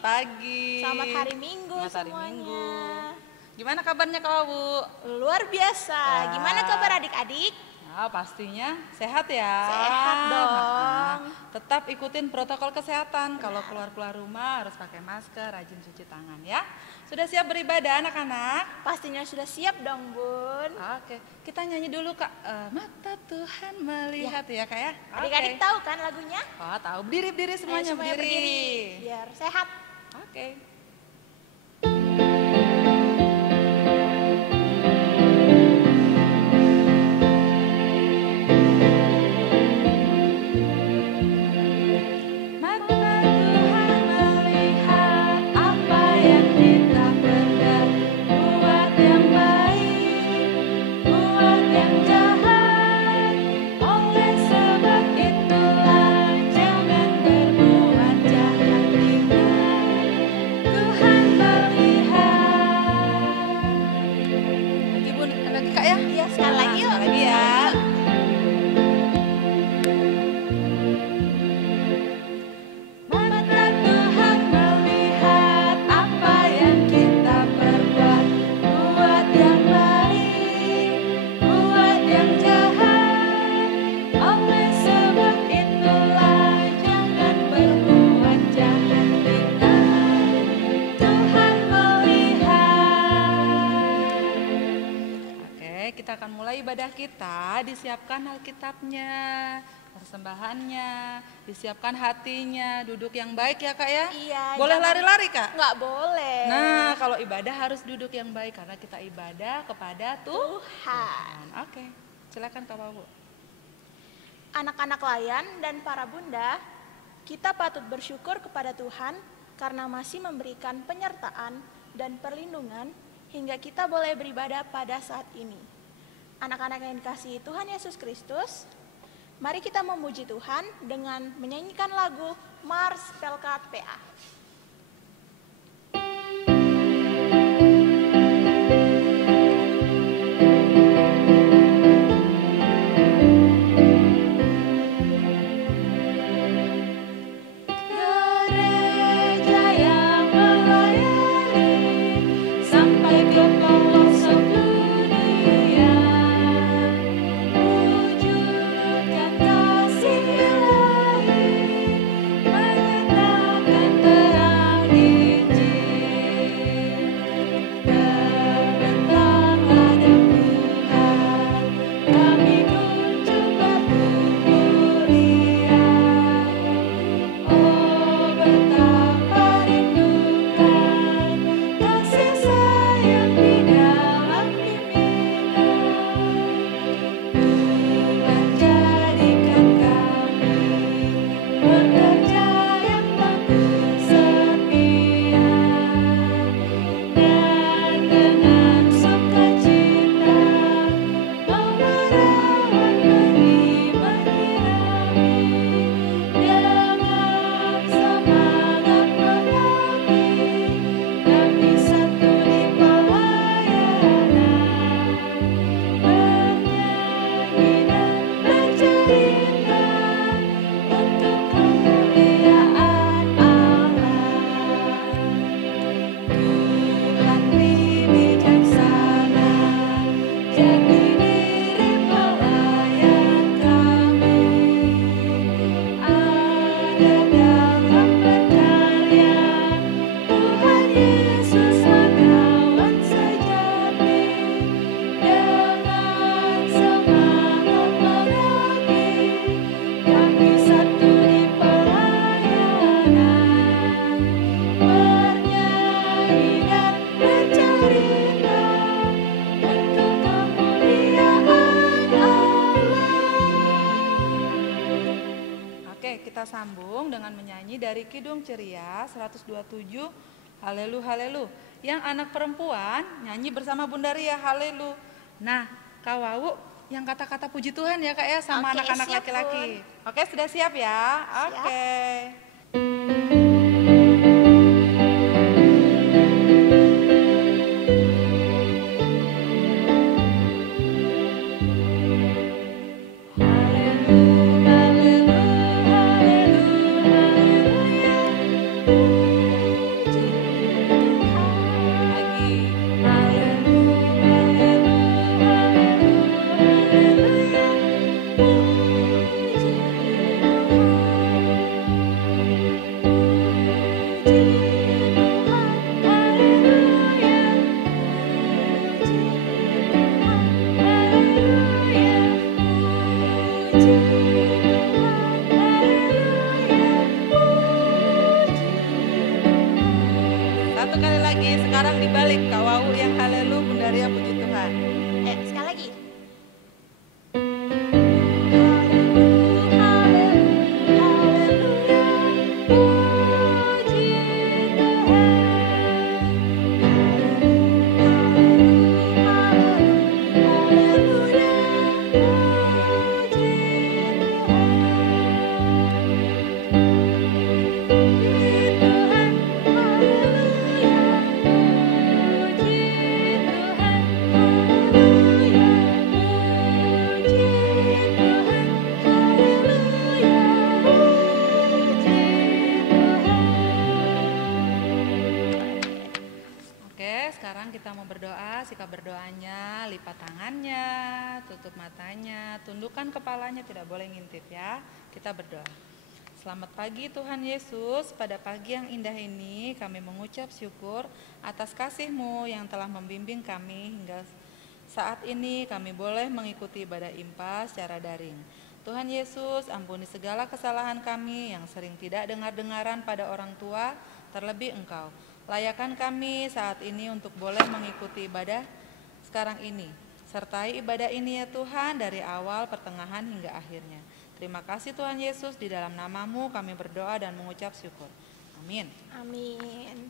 pagi. Selamat hari Minggu Selamat hari semuanya. Minggu. Gimana kabarnya Kak Wawu? Luar biasa. Gimana kabar adik-adik? Nah, pastinya sehat ya. Sehat dong. Tetap ikutin protokol kesehatan. Kalau keluar-keluar rumah harus pakai masker, rajin cuci tangan ya. Sudah siap beribadah anak-anak? Pastinya sudah siap dong, Bun. Oke, kita nyanyi dulu Kak. Mata Tuhan melihat ya Kak ya. Adik-adik tahu kan lagunya? Oh tahu. Berdiri semuanya, Semuanya berdiri. Biar sehat. Oke. Kita akan mulai ibadah kita, disiapkan Alkitabnya, persembahannya, disiapkan hatinya, duduk yang baik ya Kak ya? Iya. Boleh lari-lari Kak? Nggak boleh. Nah kalau ibadah harus duduk yang baik karena kita ibadah kepada Tuhan. Oke, silakan Kak Wawu. Anak-anak layan dan para bunda, kita patut bersyukur kepada Tuhan karena masih memberikan penyertaan dan perlindungan hingga kita boleh beribadah pada saat ini. Anak-anak yang dikasihi Tuhan Yesus Kristus, mari kita memuji Tuhan dengan menyanyikan lagu Mars Pelkat PA. Kita sambung dengan menyanyi dari Kidung Ceria 127 Halelu Halelu. Yang anak perempuan nyanyi bersama Bunda Ria Halelu. Nah Kak Wawu yang kata-kata puji Tuhan ya Kak ya sama anak-anak laki-laki. Oke sudah siap ya? Oke. saat berdoanya, lipat tangannya, tutup matanya, tundukkan kepalanya, tidak boleh ngintip ya. Kita berdoa. Selamat pagi Tuhan Yesus, pada pagi yang indah ini kami mengucap syukur atas kasih-Mu yang telah membimbing kami hingga saat ini kami boleh mengikuti ibadah IMPA secara daring. Tuhan Yesus, ampuni segala kesalahan kami yang sering tidak dengar-dengaran pada orang tua, terlebih Engkau. Layakan kami saat ini untuk boleh mengikuti ibadah sekarang ini. Sertai ibadah ini ya Tuhan dari awal, pertengahan hingga akhirnya. Terima kasih Tuhan Yesus, di dalam nama-Mu kami berdoa dan mengucap syukur. Amin. Amin.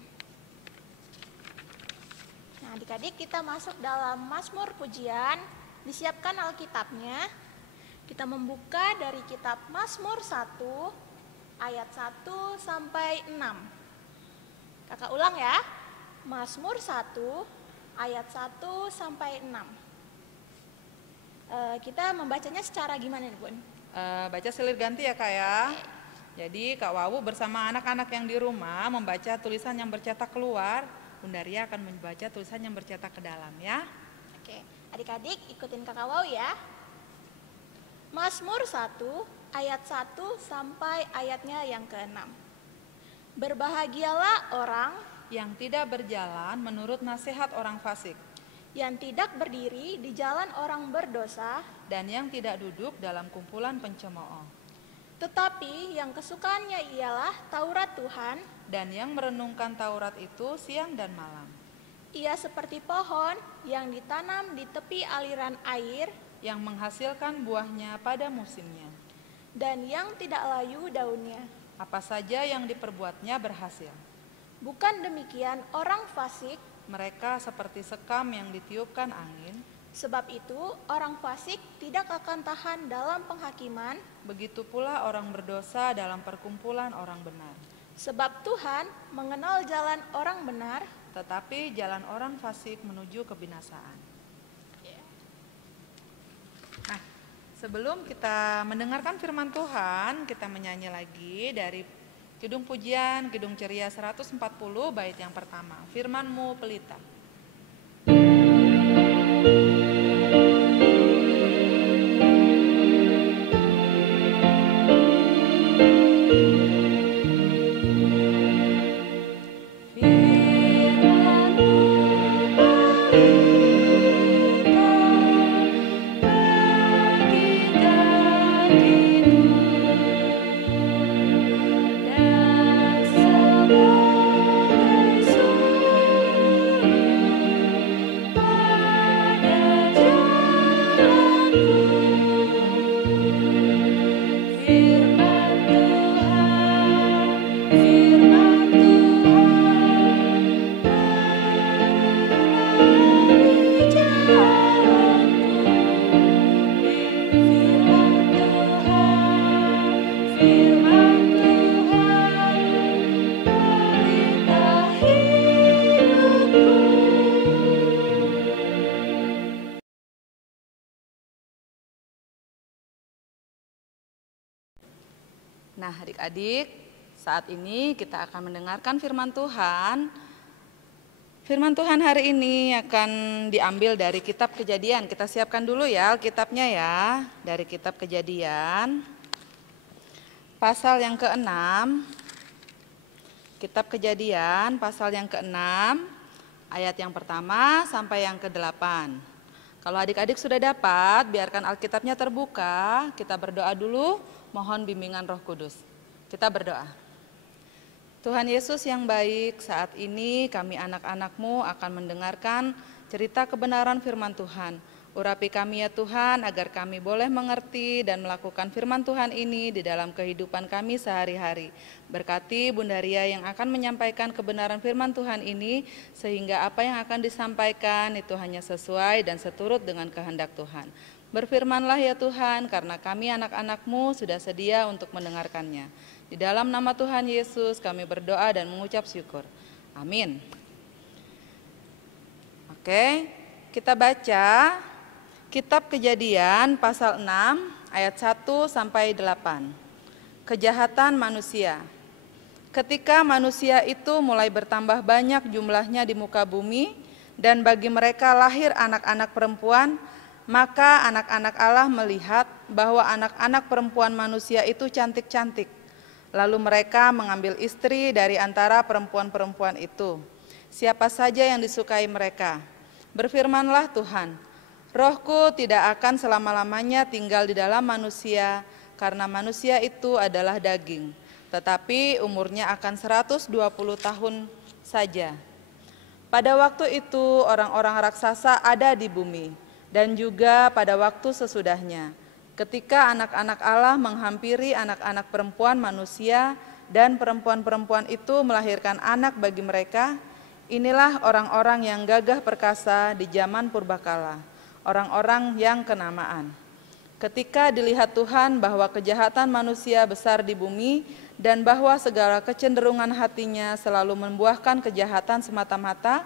Nah, adik-adik, kita masuk dalam Mazmur Pujian. Disiapkan Alkitabnya. Kita membuka dari kitab Mazmur 1 ayat 1 sampai 6. Kakak ulang ya. Mazmur 1 ayat 1 sampai 6. Kita membacanya secara gimana nih, Bun? Baca silih ganti ya Kak ya. Jadi Kak Wawu bersama anak-anak yang di rumah membaca tulisan yang bercetak keluar. Bunda Ria akan membaca tulisan yang bercetak ke dalam ya. Oke, adik-adik ikutin Kakak Wawu ya. Mazmur 1 ayat 1 sampai ayatnya yang ke-6. Berbahagialah orang yang tidak berjalan menurut nasihat orang fasik, yang tidak berdiri di jalan orang berdosa, dan yang tidak duduk dalam kumpulan pencemooh. Tetapi yang kesukaannya ialah Taurat Tuhan, dan yang merenungkan Taurat itu siang dan malam. Ia seperti pohon yang ditanam di tepi aliran air, yang menghasilkan buahnya pada musimnya, dan yang tidak layu daunnya. Apa saja yang diperbuatnya berhasil. Bukan demikian orang fasik, mereka seperti sekam yang ditiupkan angin. Sebab itu orang fasik tidak akan tahan dalam penghakiman. Begitu pula orang berdosa dalam perkumpulan orang benar. Sebab Tuhan mengenal jalan orang benar, tetapi jalan orang fasik menuju kebinasaan. Nah, sebelum kita mendengarkan firman Tuhan, kita menyanyi lagi dari Kidung Pujian, Kidung Ceria 140, bait yang pertama. Firman-Mu pelita. Nah, adik-adik, saat ini kita akan mendengarkan firman Tuhan. Firman Tuhan hari ini akan diambil dari kitab Kejadian. Kita siapkan dulu ya Alkitabnya ya. Dari kitab Kejadian, pasal yang ke-6. Kitab Kejadian, pasal yang ke-6, ayat yang pertama sampai yang ke-8. Kalau adik-adik sudah dapat, biarkan Alkitabnya terbuka. Kita berdoa dulu. Mohon bimbingan Roh Kudus. Kita berdoa. Tuhan Yesus yang baik, saat ini kami anak-anak-Mu akan mendengarkan cerita kebenaran firman Tuhan. Urapi kami ya Tuhan, agar kami boleh mengerti dan melakukan firman Tuhan ini di dalam kehidupan kami sehari-hari. Berkati Bunda Ria yang akan menyampaikan kebenaran firman Tuhan ini, sehingga apa yang akan disampaikan itu hanya sesuai dan seturut dengan kehendak Tuhan. Berfirmanlah ya Tuhan, karena kami anak-anak-Mu sudah sedia untuk mendengarkannya. Di dalam nama Tuhan Yesus kami berdoa dan mengucap syukur. Amin. Oke, kita baca kitab Kejadian pasal 6 ayat 1 sampai 8. Kejahatan manusia. Ketika manusia itu mulai bertambah banyak jumlahnya di muka bumi, dan bagi mereka lahir anak-anak perempuan, maka anak-anak Allah melihat bahwa anak-anak perempuan manusia itu cantik-cantik. Lalu mereka mengambil istri dari antara perempuan-perempuan itu, siapa saja yang disukai mereka. Berfirmanlah Tuhan, Rohku tidak akan selama-lamanya tinggal di dalam manusia, karena manusia itu adalah daging, tetapi umurnya akan 120 tahun saja. Pada waktu itu orang-orang raksasa ada di bumi, dan juga pada waktu sesudahnya, ketika anak-anak Allah menghampiri anak-anak perempuan manusia, dan perempuan-perempuan itu melahirkan anak bagi mereka. Inilah orang-orang yang gagah perkasa di zaman purbakala, orang-orang yang kenamaan. Ketika dilihat Tuhan bahwa kejahatan manusia besar di bumi, dan bahwa segala kecenderungan hatinya selalu membuahkan kejahatan semata-mata,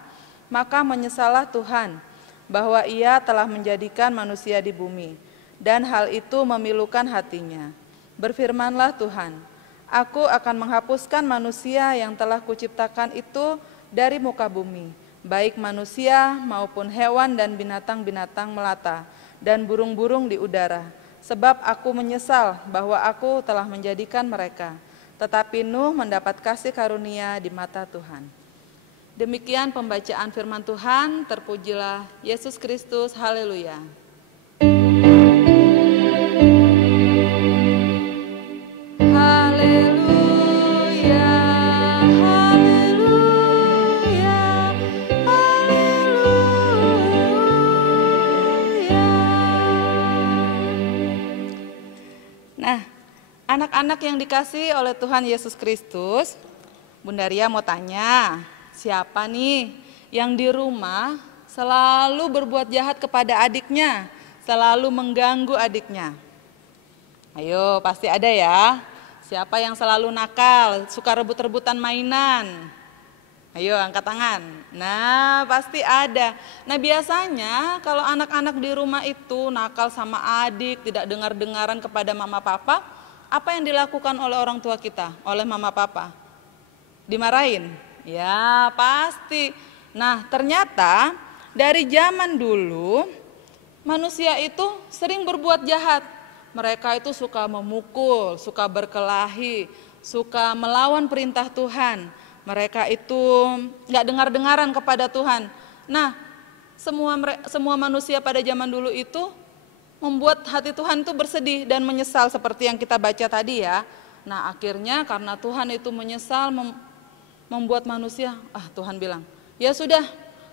maka menyesallah Tuhan bahwa Ia telah menjadikan manusia di bumi, dan hal itu memilukan hatinya. Berfirmanlah Tuhan, Aku akan menghapuskan manusia yang telah kuciptakan itu dari muka bumi, baik manusia maupun hewan dan binatang-binatang melata, dan burung-burung di udara, sebab aku menyesal bahwa aku telah menjadikan mereka. Tetapi Nuh mendapat kasih karunia di mata Tuhan. Demikian pembacaan firman Tuhan, terpujilah Yesus Kristus, haleluya. Haleluya, haleluya, haleluya. Nah, anak-anak yang dikasihi oleh Tuhan Yesus Kristus, Bunda Ria mau tanya, siapa nih yang di rumah selalu berbuat jahat kepada adiknya, selalu mengganggu adiknya? Ayo, pasti ada ya. Siapa yang selalu nakal, suka rebut-rebutan mainan? Ayo, angkat tangan. Nah, pasti ada. Nah, biasanya kalau anak-anak di rumah itu nakal sama adik, tidak dengar-dengaran kepada mama papa, apa yang dilakukan oleh orang tua kita, oleh mama papa? Dimarahin? Ya, pasti. Nah, ternyata dari zaman dulu manusia itu sering berbuat jahat. Mereka itu suka memukul, suka berkelahi, suka melawan perintah Tuhan. Mereka itu nggak dengar-dengaran kepada Tuhan. Nah, semua manusia pada zaman dulu itu membuat hati Tuhan itu bersedih dan menyesal seperti yang kita baca tadi ya. Nah, akhirnya karena Tuhan itu menyesal membuat manusia, Tuhan bilang, ya sudah,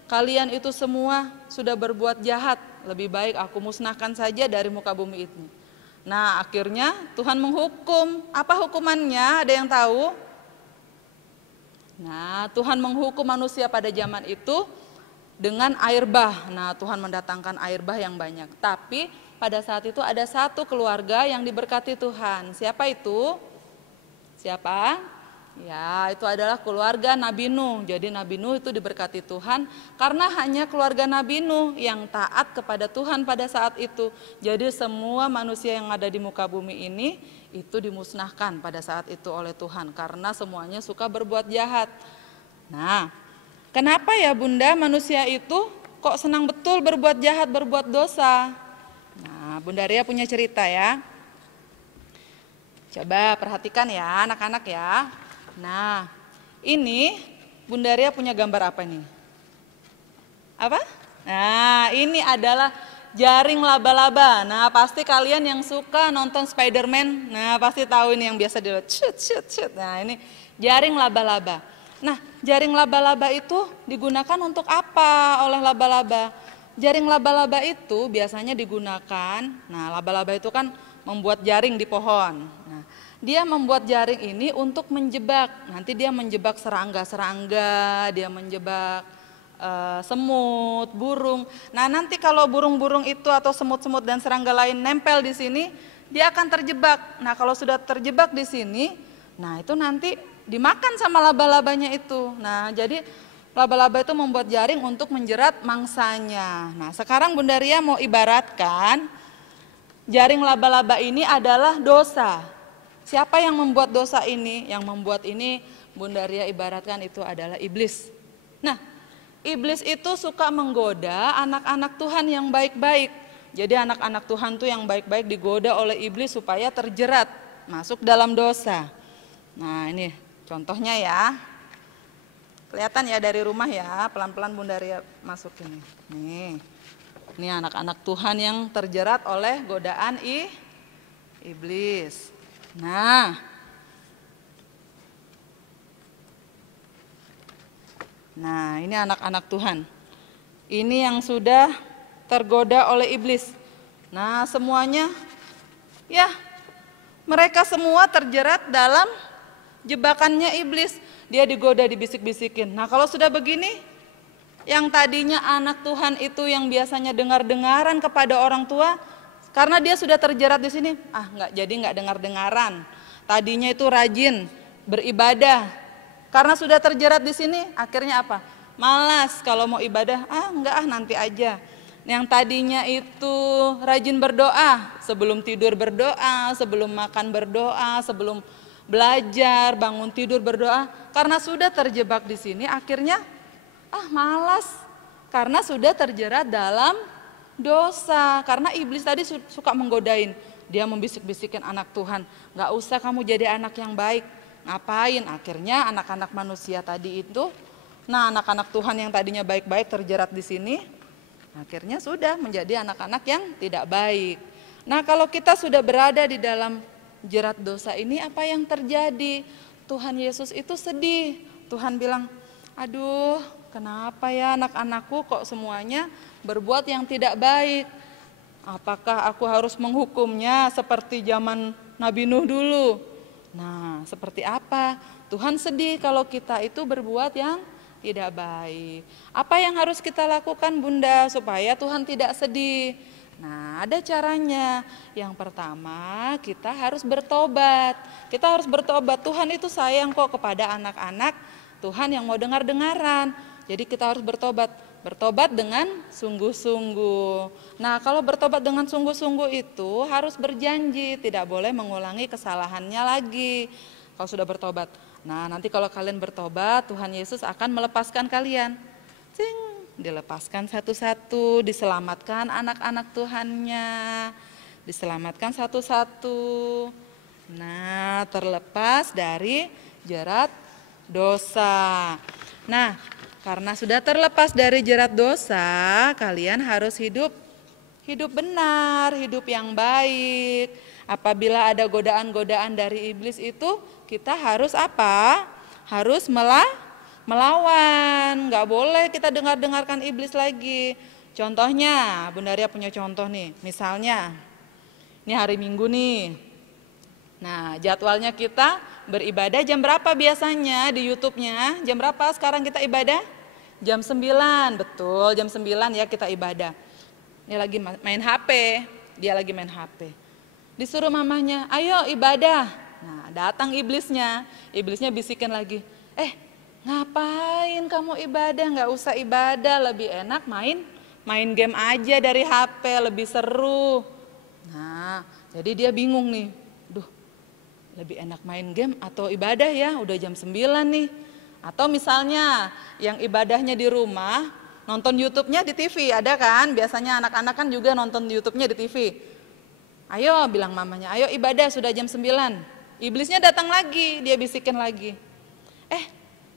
kalian itu semua sudah berbuat jahat, lebih baik aku musnahkan saja dari muka bumi ini. Nah, akhirnya Tuhan menghukum. Apa hukumannya? Ada yang tahu? Nah, Tuhan menghukum manusia pada zaman itu dengan air bah. Nah, Tuhan mendatangkan air bah yang banyak. Tapi pada saat itu ada satu keluarga yang diberkati Tuhan. Siapa itu? Siapa? Ya, itu adalah keluarga Nabi Nuh. Jadi Nabi Nuh itu diberkati Tuhan karena hanya keluarga Nabi Nuh yang taat kepada Tuhan pada saat itu. Jadi semua manusia yang ada di muka bumi ini itu dimusnahkan pada saat itu oleh Tuhan karena semuanya suka berbuat jahat. Nah, kenapa ya Bunda manusia itu kok senang betul berbuat jahat, berbuat dosa? Nah, Bunda Ria punya cerita ya. Coba perhatikan ya anak-anak ya. Nah, ini Bunda Ria punya gambar apa nih? Apa? Nah, ini adalah jaring laba-laba. Nah, pasti kalian yang suka nonton Spider-Man, nah pasti tahu ini yang biasa dilihat. Nah, ini jaring laba-laba. Nah, jaring laba-laba itu digunakan untuk apa oleh laba-laba? Jaring laba-laba itu biasanya digunakan, nah laba-laba itu kan membuat jaring di pohon. Nah, dia membuat jaring ini untuk menjebak. Nanti dia menjebak serangga-serangga, dia menjebak semut, burung. Nah, nanti kalau burung-burung itu atau semut-semut dan serangga lain nempel di sini, dia akan terjebak. Nah, kalau sudah terjebak di sini, nah itu nanti dimakan sama laba-labanya itu. Nah, jadi laba-laba itu membuat jaring untuk menjerat mangsanya. Nah, sekarang Bunda Ria mau ibaratkan jaring laba-laba ini adalah dosa. Siapa yang membuat dosa ini? Yang membuat ini Bunda Ria ibaratkan itu adalah iblis. Nah, Iblis itu suka menggoda anak-anak Tuhan yang baik-baik. Jadi anak-anak Tuhan tuh yang baik-baik digoda oleh iblis supaya terjerat, masuk dalam dosa. Nah ini contohnya ya. Kelihatan ya dari rumah ya, pelan-pelan Bunda Ria masukin. Nih, ini anak-anak Tuhan yang terjerat oleh godaan iblis. Nah, ini anak-anak Tuhan. Ini yang sudah tergoda oleh iblis. Nah, semuanya ya, mereka semua terjerat dalam jebakannya iblis. Dia digoda, dibisik-bisikin. Nah, kalau sudah begini, yang tadinya anak Tuhan itu yang biasanya dengar-dengaran kepada orang tua, karena dia sudah terjerat di sini, nggak dengar-dengaran. Tadinya itu rajin beribadah, karena sudah terjerat di sini, akhirnya apa? Malas kalau mau ibadah, nanti aja. Yang tadinya itu rajin berdoa, sebelum tidur berdoa, sebelum makan berdoa, sebelum belajar, bangun tidur berdoa, karena sudah terjebak di sini, akhirnya malas, karena sudah terjerat dalam dosa. Karena iblis tadi suka menggodain, dia membisik-bisikin anak Tuhan, nggak usah kamu jadi anak yang baik. Ngapain? Akhirnya anak-anak manusia tadi itu, anak-anak Tuhan yang tadinya baik-baik terjerat di sini, akhirnya sudah menjadi anak-anak yang tidak baik. Nah, kalau kita sudah berada di dalam jerat dosa ini, apa yang terjadi? Tuhan Yesus itu sedih. Tuhan bilang, aduh, kenapa ya anak-anakku kok semuanya berbuat yang tidak baik? Apakah aku harus menghukumnya seperti zaman Nabi Nuh dulu? Nah, seperti apa? Tuhan sedih kalau kita itu berbuat yang tidak baik. Apa yang harus kita lakukan, Bunda, supaya Tuhan tidak sedih? Nah, ada caranya. Yang pertama, kita harus bertobat. Kita harus bertobat. Tuhan itu sayang kok kepada anak-anak Tuhan yang mau dengar-dengaran. Jadi kita harus bertobat. Bertobat dengan sungguh-sungguh. Nah, kalau bertobat dengan sungguh-sungguh itu harus berjanji, tidak boleh mengulangi kesalahannya lagi. Kalau sudah bertobat. Nah, nanti kalau kalian bertobat, Tuhan Yesus akan melepaskan kalian. Dilepaskan satu-satu, diselamatkan anak-anak Tuhannya. Diselamatkan satu-satu. Nah, terlepas dari jerat dosa. Nah, karena sudah terlepas dari jerat dosa, kalian harus hidup benar, hidup yang baik. Apabila ada godaan-godaan dari iblis itu, kita harus apa? Harus melawan. Nggak boleh kita dengar-dengarkan iblis lagi. Contohnya, Bunda Ria punya contoh nih. Misalnya, ini hari Minggu nih. Nah, jadwalnya kita beribadah jam berapa biasanya di YouTube-nya? Jam berapa sekarang kita ibadah? Jam 9, betul, jam 9 ya kita ibadah. Ini lagi main HP, dia lagi main HP. Disuruh mamanya, ayo ibadah. Nah, datang iblisnya bisikin lagi, ngapain kamu ibadah? Nggak usah ibadah, lebih enak main game aja dari HP, lebih seru. Nah, jadi dia bingung nih, lebih enak main game atau ibadah ya, udah jam 9 nih. Atau misalnya yang ibadahnya di rumah, nonton YouTube-nya di TV, ada kan? Biasanya anak-anak kan juga nonton YouTube-nya di TV. Ayo, bilang mamanya, ayo ibadah, sudah jam 9. Iblisnya datang lagi, dia bisikin lagi.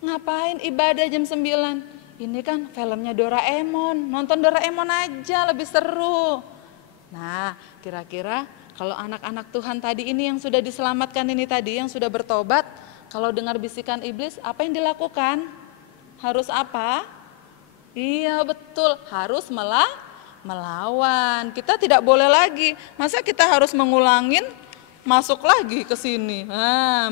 Ngapain ibadah jam 9? Ini kan filmnya Doraemon, nonton Doraemon aja lebih seru. Nah, kira-kira kalau anak-anak Tuhan tadi ini yang sudah diselamatkan ini tadi, yang sudah bertobat, kalau dengar bisikan iblis, apa yang dilakukan? Harus apa? Iya betul, harus melawan. Kita tidak boleh lagi, masa kita harus mengulangin, masuk lagi ke sini.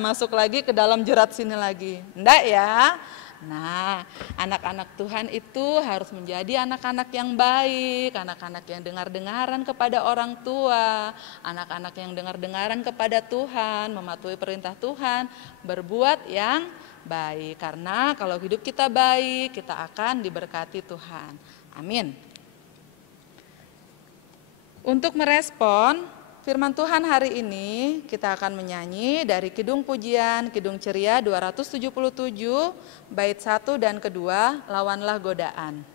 Masuk lagi ke dalam jerat sini lagi. Enggak ya? Nah, anak-anak Tuhan itu harus menjadi anak-anak yang baik, anak-anak yang dengar-dengaran kepada orang tua, anak-anak yang dengar-dengaran kepada Tuhan, mematuhi perintah Tuhan, berbuat yang baik. Karena kalau hidup kita baik, kita akan diberkati Tuhan. Amin. Untuk merespon firman Tuhan hari ini kita akan menyanyi dari Kidung Pujian, Kidung Ceria 277, bait 1 dan kedua, Lawanlah Godaan.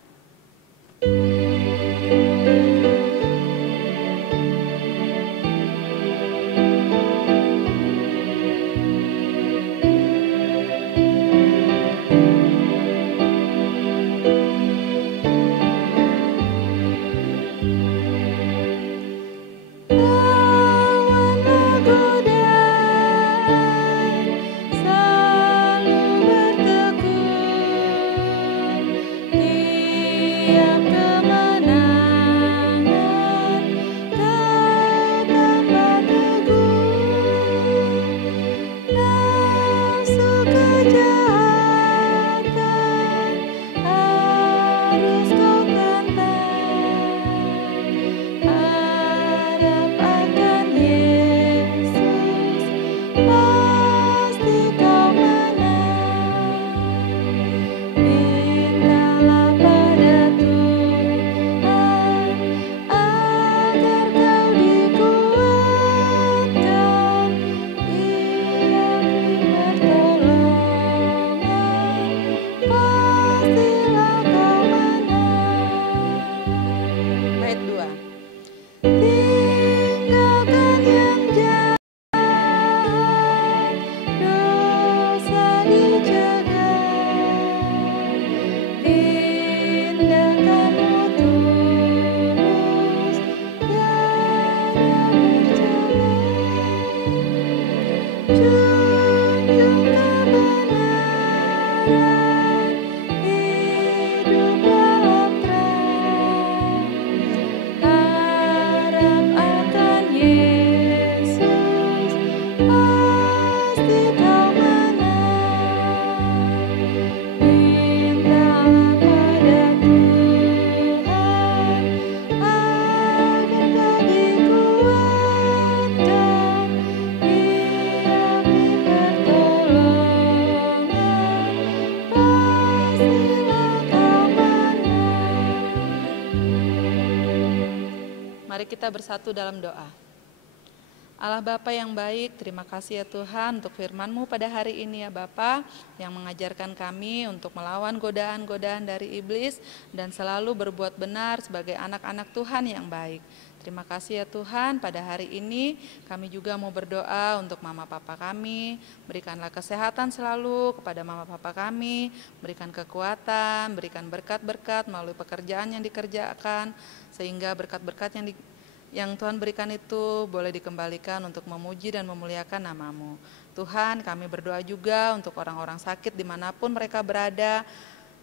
Mari kita bersatu dalam doa. Allah Bapa yang baik, terima kasih ya Tuhan untuk firman-Mu pada hari ini ya Bapa, yang mengajarkan kami untuk melawan godaan-godaan dari iblis dan selalu berbuat benar sebagai anak-anak Tuhan yang baik. Terima kasih ya Tuhan, pada hari ini kami juga mau berdoa untuk mama papa kami, berikanlah kesehatan selalu kepada mama papa kami, berikan kekuatan, berikan berkat-berkat melalui pekerjaan yang dikerjakan, sehingga berkat-berkat yang Tuhan berikan itu boleh dikembalikan untuk memuji dan memuliakan nama-Mu. Tuhan, kami berdoa juga untuk orang-orang sakit dimanapun mereka berada,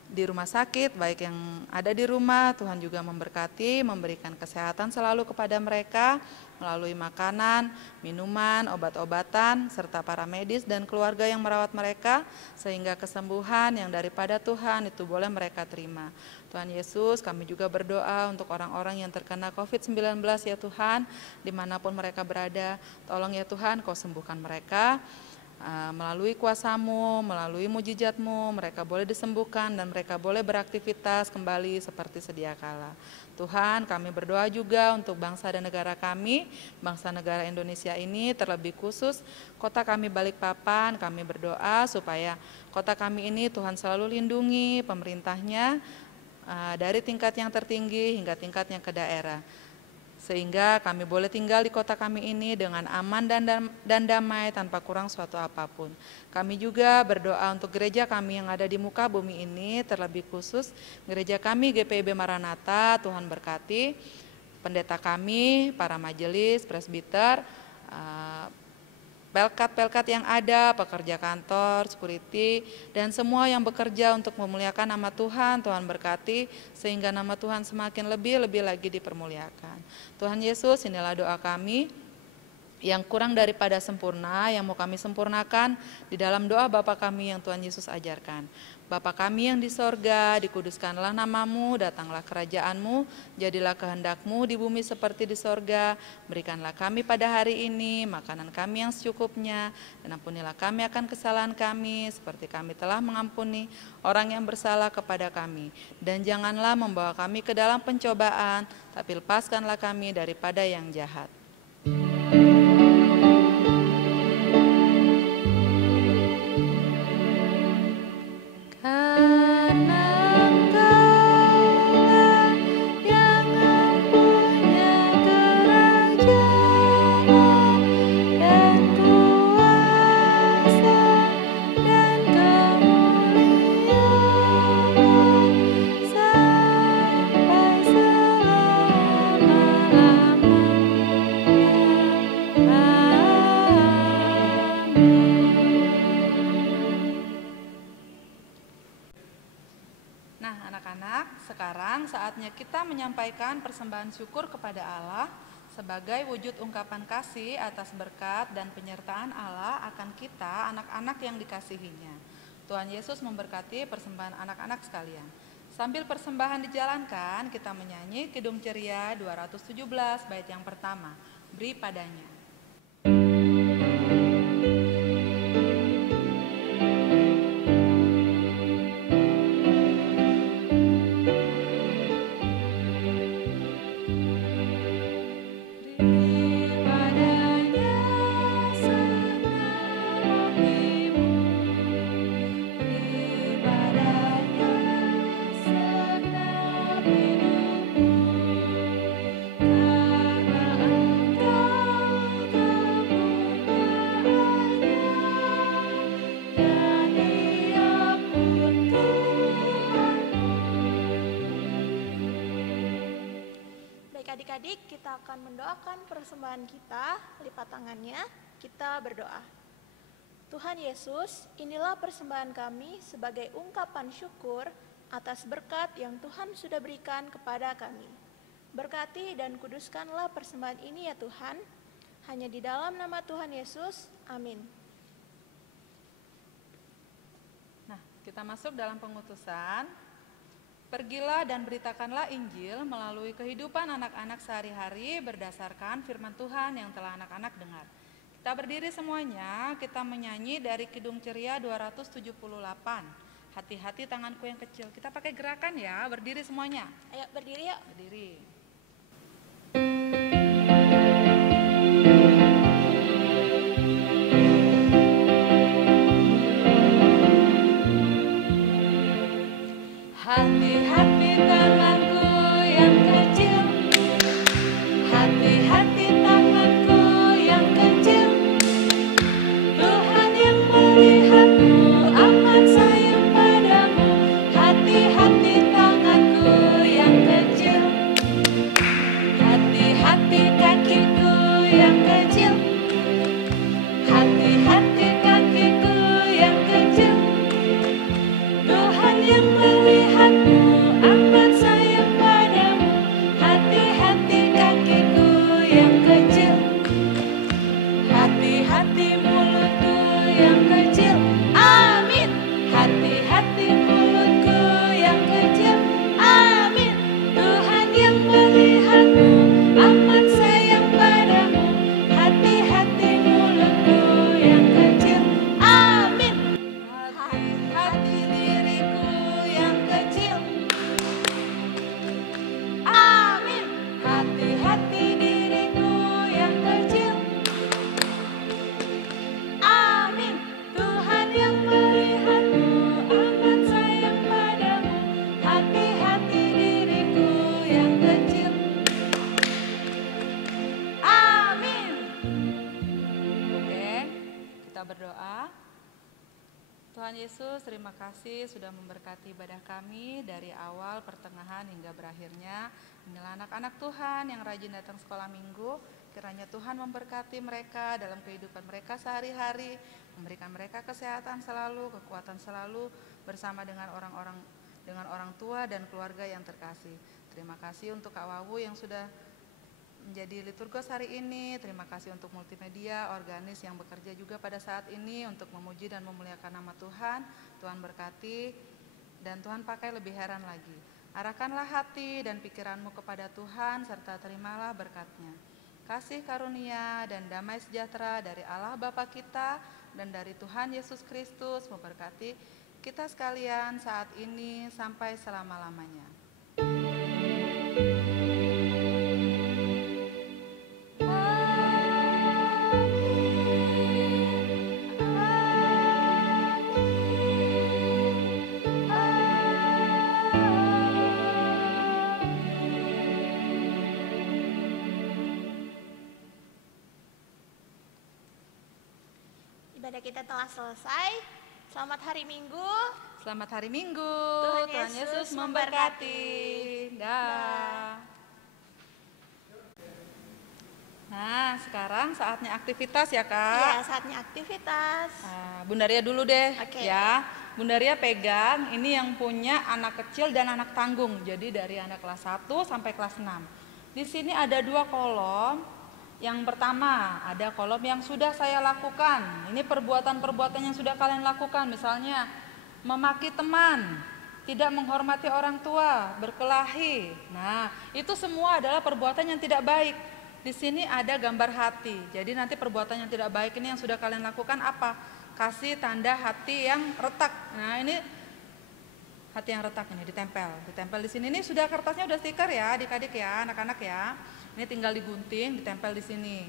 di rumah sakit, baik yang ada di rumah, Tuhan juga memberkati, memberikan kesehatan selalu kepada mereka, melalui makanan, minuman, obat-obatan, serta para medis dan keluarga yang merawat mereka, sehingga kesembuhan yang daripada Tuhan itu boleh mereka terima. Tuhan Yesus, kami juga berdoa untuk orang-orang yang terkena COVID-19 ya Tuhan, dimanapun mereka berada, tolong ya Tuhan, Kau sembuhkan mereka, melalui kuasa-Mu, melalui mujizat-Mu, mereka boleh disembuhkan dan mereka boleh beraktivitas kembali seperti sedia kala. Tuhan, kami berdoa juga untuk bangsa dan negara kami, bangsa negara Indonesia ini, terlebih khusus kota kami Balikpapan. Kami berdoa supaya kota kami ini Tuhan selalu lindungi pemerintahnya, dari tingkat yang tertinggi hingga tingkat yang ke daerah, sehingga kami boleh tinggal di kota kami ini dengan aman dan damai tanpa kurang suatu apapun. Kami juga berdoa untuk gereja kami yang ada di muka bumi ini, terlebih khusus gereja kami GPIB Maranatha. Tuhan berkati pendeta kami, para majelis, presbiter, pelkat-pelkat yang ada, pekerja kantor, security, dan semua yang bekerja untuk memuliakan nama Tuhan. Tuhan berkati sehingga nama Tuhan semakin lebih lagi dipermuliakan. Tuhan Yesus, inilah doa kami yang kurang daripada sempurna, yang mau kami sempurnakan di dalam doa Bapa kami yang Tuhan Yesus ajarkan. Bapa kami yang di sorga, dikuduskanlah nama-Mu, datanglah kerajaan-Mu, jadilah kehendak-Mu di bumi seperti di sorga. Berikanlah kami pada hari ini makanan kami yang secukupnya, dan ampunilah kami akan kesalahan kami, seperti kami telah mengampuni orang yang bersalah kepada kami. Dan janganlah membawa kami ke dalam pencobaan, tapi lepaskanlah kami daripada yang jahat. kita menyampaikan persembahan syukur kepada Allah sebagai wujud ungkapan kasih atas berkat dan penyertaan Allah akan kita, anak-anak yang dikasihinya. Tuhan Yesus memberkati persembahan anak-anak sekalian. Sambil persembahan dijalankan, kita menyanyi Kidung Ceria 217 bait yang pertama, Beri Padanya. Adik-adik, kita akan mendoakan persembahan kita, lipat tangannya, kita berdoa. Tuhan Yesus, inilah persembahan kami sebagai ungkapan syukur atas berkat yang Tuhan sudah berikan kepada kami. Berkati dan kuduskanlah persembahan ini ya Tuhan, hanya di dalam nama Tuhan Yesus, amin. Nah, kita masuk dalam pengutusan. Pergilah dan beritakanlah Injil melalui kehidupan anak-anak sehari-hari berdasarkan firman Tuhan yang telah anak-anak dengar. Kita berdiri semuanya, kita menyanyi dari Kidung Ceria 278. Hati-hati tanganku yang kecil. Kita pakai gerakan ya, berdiri semuanya. Ayo berdiri yuk. Berdiri. Hati-hati tanganku yang kecil, hati-hati tanganku yang kecil. Tuhan yang melihatmu amat sayang padamu. Hati-hati tanganku yang kecil, hati-hati kakiku yang kecil, hati-hati kakiku yang kecil. Tuhan yang melihatmu amat sayang padamu. Hati-hati kakiku yang kecil, hati-hati mulutku yang kecil. Amin. Hati-hati mulutku yang kecil. Amin. Tuhan yang melihatmu amat sayang padamu. Hati-hati mulutku yang kecil. Amin. Hati-hati diriku yang kecil. Amin. Hati-hati diriku yang kecil. Amin. Tuhan yang melihatmu amat sayang padamu. Hati-hati diriku yang kecil. Amin. Oke, kita berdoa. Tuhan Yesus, terima kasih sudah memberkati ibadah kami dari awal, pertengahan, hingga berakhirnya. Inilah anak-anak Tuhan yang rajin datang sekolah minggu. Kiranya Tuhan memberkati mereka dalam kehidupan mereka sehari-hari, memberikan mereka kesehatan selalu, kekuatan selalu, bersama dengan orang tua dan keluarga yang terkasih. Terima kasih untuk Kak Wawu yang sudah menjadi liturgos hari ini. Terima kasih untuk multimedia, organis yang bekerja juga pada saat ini untuk memuji dan memuliakan nama Tuhan. Tuhan berkati dan Tuhan pakai lebih heran lagi. Arahkanlah hati dan pikiranmu kepada Tuhan serta terimalah berkat-Nya. Kasih karunia dan damai sejahtera dari Allah Bapa kita dan dari Tuhan Yesus Kristus memberkati kita sekalian saat ini sampai selama-lamanya. Ibadah kita telah selesai. Selamat hari Minggu. Selamat hari Minggu. Tuhan Yesus memberkati. Dah. Nah, sekarang saatnya aktivitas ya, Kak. Iya, saatnya aktivitas. Bunda Ria dulu deh, Oke. ya. Bunda Ria pegang, ini yang punya anak kecil dan anak tanggung. Jadi dari anak kelas 1 sampai kelas 6. Di sini ada 2 kolom. Yang pertama, ada kolom yang sudah saya lakukan. Ini perbuatan-perbuatan yang sudah kalian lakukan. Misalnya, memaki teman, tidak menghormati orang tua, berkelahi. Nah, itu semua adalah perbuatan yang tidak baik. Di sini ada gambar hati. Jadi nanti perbuatan yang tidak baik ini yang sudah kalian lakukan apa? Kasih tanda hati yang retak. Nah, ini hati yang retak ini ditempel di sini. Ini sudah kertasnya udah stiker ya, adik-adik ya, anak-anak ya. Ini tinggal digunting, ditempel di sini.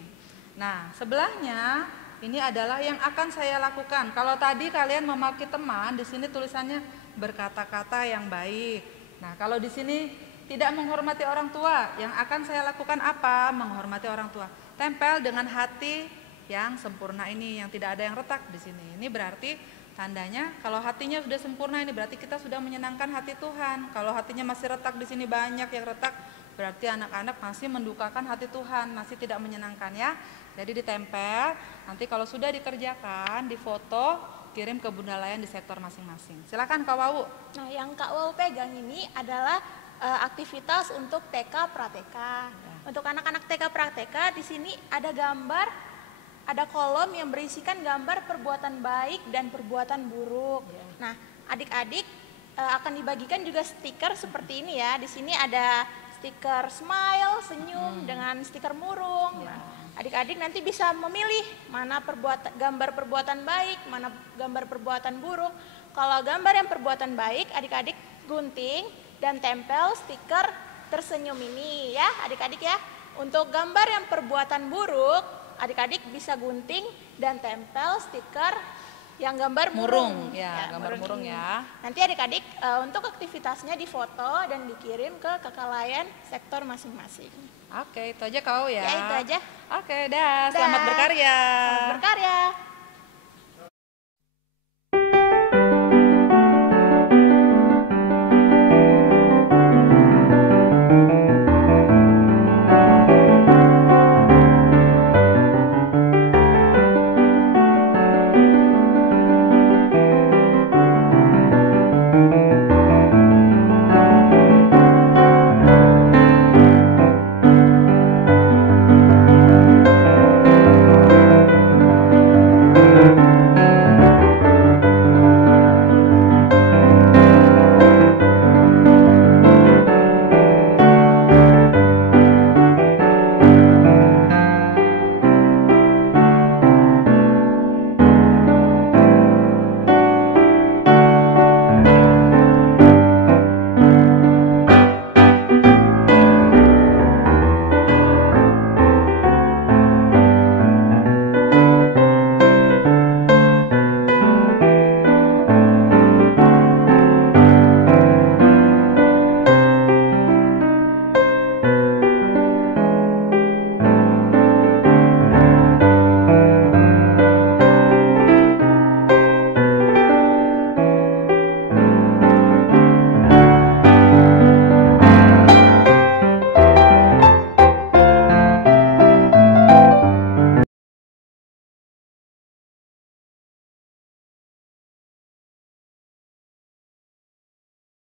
Nah, sebelahnya ini adalah yang akan saya lakukan. Kalau tadi kalian memaki teman, di sini tulisannya berkata-kata yang baik. Nah, kalau di sini tidak menghormati orang tua, yang akan saya lakukan apa? Menghormati orang tua. Tempel dengan hati yang sempurna ini, yang tidak ada yang retak di sini. Ini berarti tandanya kalau hatinya sudah sempurna ini berarti kita sudah menyenangkan hati Tuhan. Kalau hatinya masih retak di sini banyak yang retak, berarti anak-anak masih mendukakan hati Tuhan, masih tidak menyenangkan ya. Jadi ditempel, nanti kalau sudah dikerjakan, difoto, kirim ke Bunda Layan di sektor masing-masing. Silakan Kak Wawu. Nah, yang Kak Wawu pegang ini adalah aktivitas untuk TK Prateka. Untuk anak-anak TK Prateka di sini ada gambar, ada kolom yang berisikan gambar perbuatan baik dan perbuatan buruk. Nah, adik-adik akan dibagikan juga stiker seperti ini ya. Di sini ada stiker smile, senyum dengan stiker murung. Nah, adik-adik nanti bisa memilih mana gambar perbuatan baik, mana gambar perbuatan buruk. Kalau gambar yang perbuatan baik, adik-adik gunting dan tempel stiker tersenyum ini ya adik-adik ya. Untuk gambar yang perbuatan buruk, adik-adik bisa gunting dan tempel stiker yang gambar murung. Ya, gambar murung ya. Nanti adik-adik untuk aktivitasnya difoto dan dikirim ke Kakak Layan sektor masing-masing. Oke, itu aja kau ya. Ya, itu aja. Oke, dah. Selamat berkarya. Selamat berkarya.